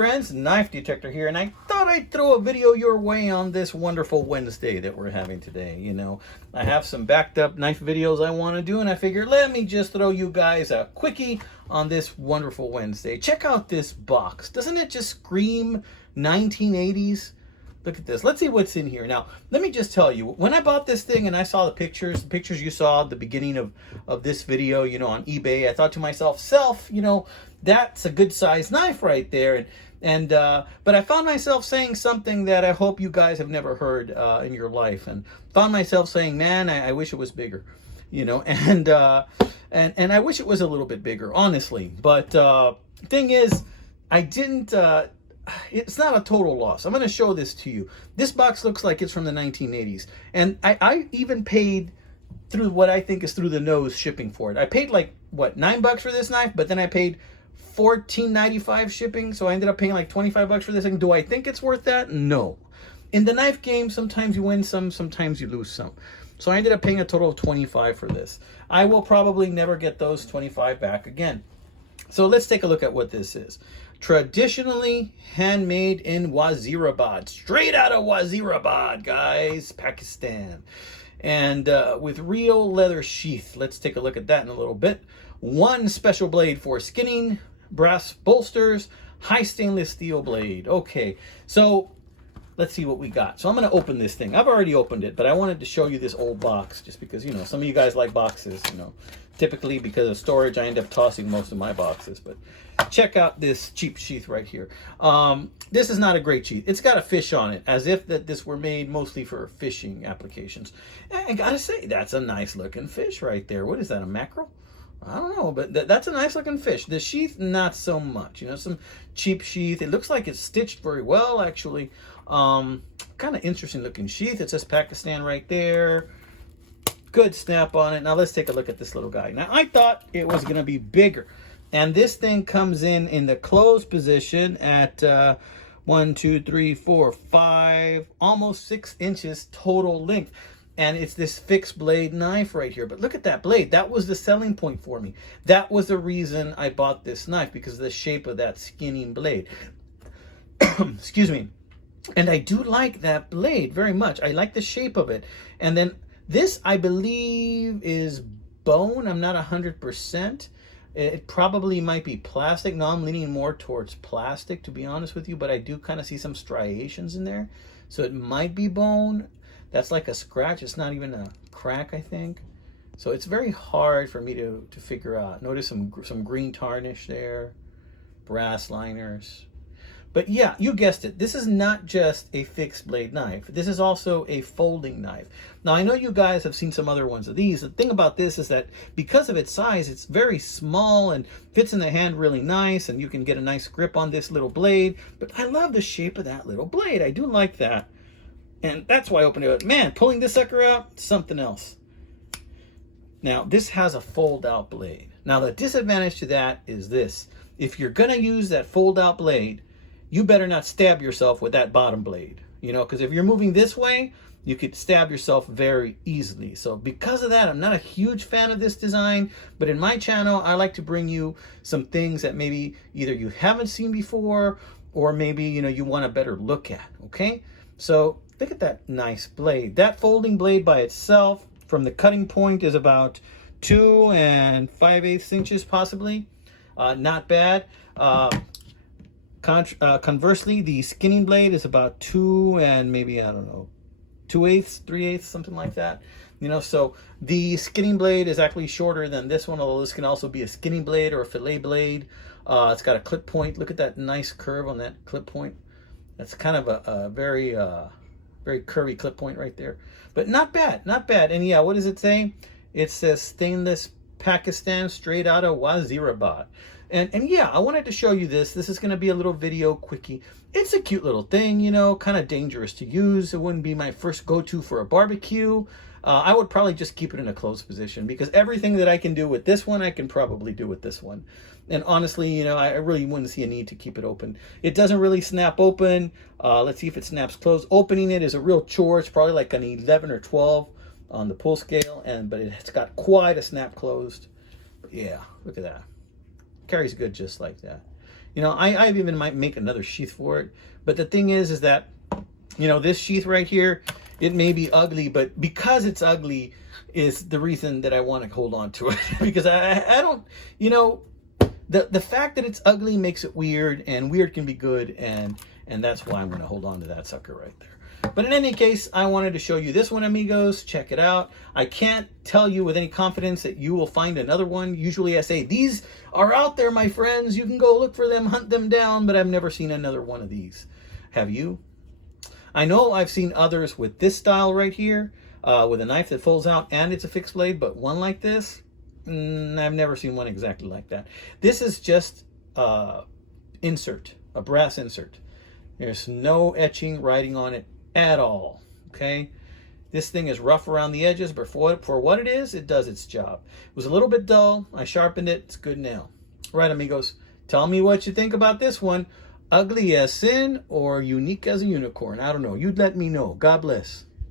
friends, Knife Detector here, and I thought I'd throw a video your way on this wonderful Wednesday that we're having today. You know, I have some backed up knife videos I want to do, and I figured let me just throw you guys a quickie on this wonderful Wednesday. Check out this box. Doesn't it just scream 1980s? Look at this. Let's see what's in here. Now, let me just tell you, when I bought this thing and I saw the pictures you saw at the beginning of this video, you know, on eBay, I thought to myself, you know, that's a good size knife right there. But I found myself saying something that I hope you guys have never heard in your life, and found myself saying, man, I wish it was bigger, you know, and I wish it was a little bit bigger, honestly. But thing is, I didn't, it's not a total loss. I'm going to show this to you. This box looks like it's from the 1980s. And I even paid through what I think is through the nose shipping for it. I paid like, what, $9 for this knife, but then I paid $14.95 shipping. So I ended up paying like $25 for this thing. Do I think it's worth that? No. In the knife game, sometimes you win some, sometimes you lose some. So I ended up paying a total of $25 for this. I will probably never get those $25 back again. So let's take a look at what this is. Traditionally handmade in Wazirabad, straight out of Wazirabad, guys, Pakistan. And with real leather sheath. Let's take a look at that in a little bit. One special blade for skinning, brass bolsters, high stainless steel blade. Okay, so let's see what we got. So I'm going to open this thing. I've already opened it, but I wanted to show you this old box just because, you know, some of you guys like boxes, you know. Typically, because of storage, I end up tossing most of my boxes. But check out this cheap sheath right here. This is not a great sheath. It's got a fish on it, as if that this were made mostly for fishing applications. And I gotta say, that's a nice looking fish right there. What is that, a mackerel? I don't know, but that's a nice looking fish. The sheath, not so much. You know, some cheap sheath. It looks like it's stitched very well, actually. Kind of interesting looking sheath. It says Pakistan right there. Good snap on it. Now let's take a look at this little guy. Now I thought it was going to be bigger, and this thing comes in the closed position at 1, 2, 3, 4, 5, almost 6 inches total length. And it's this fixed blade knife right here. But look at that blade. That was the selling point for me. That was the reason I bought this knife, because of the shape of that skinning blade. Excuse me. And I do like that blade very much. I like the shape of it. And then this, I believe, is bone. I'm not 100%. It probably might be plastic. No, I'm leaning more towards plastic, to be honest with you. But I do kind of see some striations in there. So it might be bone. That's like a scratch. It's not even a crack, I think. So it's very hard for me to figure out. Notice some green tarnish there. Brass liners. But yeah, you guessed it. This is not just a fixed blade knife. This is also a folding knife. Now, I know you guys have seen some other ones of these. The thing about this is that because of its size, it's very small and fits in the hand really nice, and you can get a nice grip on this little blade. But I love the shape of that little blade. I do like that. And that's why I opened it. Man, pulling this sucker out, something else. Now, this has a fold-out blade. Now, the disadvantage to that is this. If you're going to use that fold-out blade, you better not stab yourself with that bottom blade, you know, because if you're moving this way, you could stab yourself very easily. So because of that, I'm not a huge fan of this design, but in my channel, I like to bring you some things that maybe either you haven't seen before, or maybe, you know, you want a better look at, okay? So look at that nice blade. That folding blade by itself, from the cutting point, is about 2 5/8 inches possibly. Not bad. Conversely, the skinning blade is about 2 and maybe, I don't know, 2/8, 3/8, something like that. You know, so the skinning blade is actually shorter than this one, although this can also be a skinning blade or a fillet blade. It's got a clip point. Look at that nice curve on that clip point. That's kind of a very curvy clip point right there. But not bad, not bad. And yeah, what does it say? It says stainless Pakistan, straight out of Wazirabad. And yeah, I wanted to show you this. This is going to be a little video quickie. It's a cute little thing, you know, kind of dangerous to use. It wouldn't be my first go-to for a barbecue. I would probably just keep it in a closed position, because everything that I can do with this one, I can probably do with this one. And honestly, you know, I really wouldn't see a need to keep it open. It doesn't really snap open. Let's see if it snaps closed. Opening it is a real chore. It's probably like an 11 or 12 on the pull scale, but it's got quite a snap closed. But yeah, look at that. Carries good just like that. You know, I even might make another sheath for it. But the thing is that, you know, this sheath right here, it may be ugly, but because it's ugly is the reason that I want to hold on to it. Because I don't, you know, the fact that it's ugly makes it weird, and weird can be good, and that's why I'm going to hold on to that sucker right there. But in any case, I wanted to show you this one, amigos. Check it out. I can't tell you with any confidence that you will find another one. Usually I say, these are out there, my friends. You can go look for them, hunt them down, but I've never seen another one of these. Have you? I know I've seen others with this style right here, with a knife that folds out and it's a fixed blade, but one like this, I've never seen one exactly like that. This is just insert, a brass insert. There's no etching, writing on it at all, okay? This thing is rough around the edges, but for what it is, it does its job. It was a little bit dull. I sharpened it. It's good now. Right, amigos, tell me what you think about this one. Ugly as sin or unique as a unicorn? I don't know. You'd let me know. God bless.